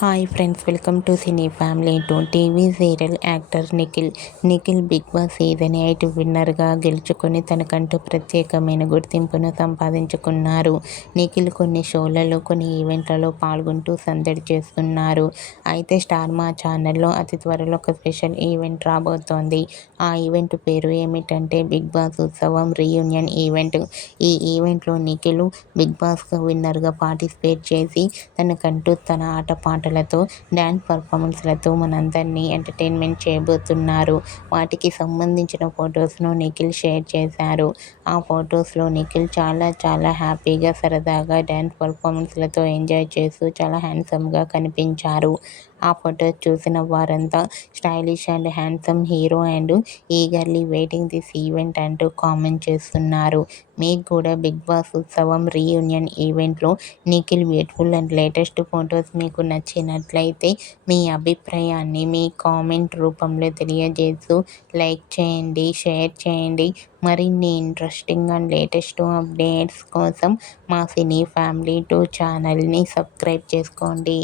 Hi friends, welcome to cine family 2. TV serial actor Nikhil Bigg Boss season 8 విన్నర్గా గెలుచుకొని తనకంటూ ప్రత్యేకమైన గుర్తింపును సంపాదించుకున్నారు. నిఖిల్ కొన్ని షోలలో, కొన్ని ఈవెంట్లలో పాల్గొంటూ సందడి చేస్తున్నారు. అయితే స్టార్ మా ఛానల్లో అతి త్వరలో ఒక స్పెషల్ ఈవెంట్ రాబోతోంది. ఆ ఈవెంట్ పేరు ఏమిటంటే బిగ్ బాస్ ఉత్సవం రీయూనియన్ ఈవెంట్. ఈ ఈవెంట్లో నిఖిల్ బిగ్ బాస్ విన్నర్గా పార్టిసిపేట్ చేసి తనకంటూ తన ఆటపాటలతో, డ్యాన్స్ పర్ఫార్మెన్స్లతో మనందరినీ ఎంటర్టైన్మెంట్ చేయబోతున్నారు. వాటికి సంబంధించిన ఫొటోస్ను నిఖిల్ షేర్ చేశారు. ఆ ఫొటోస్లో నిఖిల్ చాలా హ్యాపీగా, సరదాగా డ్యాన్స్ పర్ఫార్మెన్స్లతో ఎంజాయ్ చేస్తూ చాలా హ్యాండ్సమ్గా కనిపించారు. ఆ ఫొటోస్ చూసిన వారంతా stylish and handsome hero and eagerly waiting this event అంటూ కామెంట్ చేస్తున్నారు. మీకు కూడా బిగ్ బాస్ ఉత్సవం రీయూనియన్ ఈవెంట్లో Nikhil beautiful and latest photos మీకు నచ్చినట్లయితే మీ అభిప్రాయాన్ని మీ కామెంట్ రూపంలో తెలియజేస్తూ లైక్ చేయండి, షేర్ చేయండి. మరిన్ని ఇంట్రెస్టింగ్ అండ్ లేటెస్ట్ అప్డేట్స్ కోసం మా సినీ ఫ్యామిలీ 2 ఛానల్ని సబ్స్క్రైబ్ చేసుకోండి.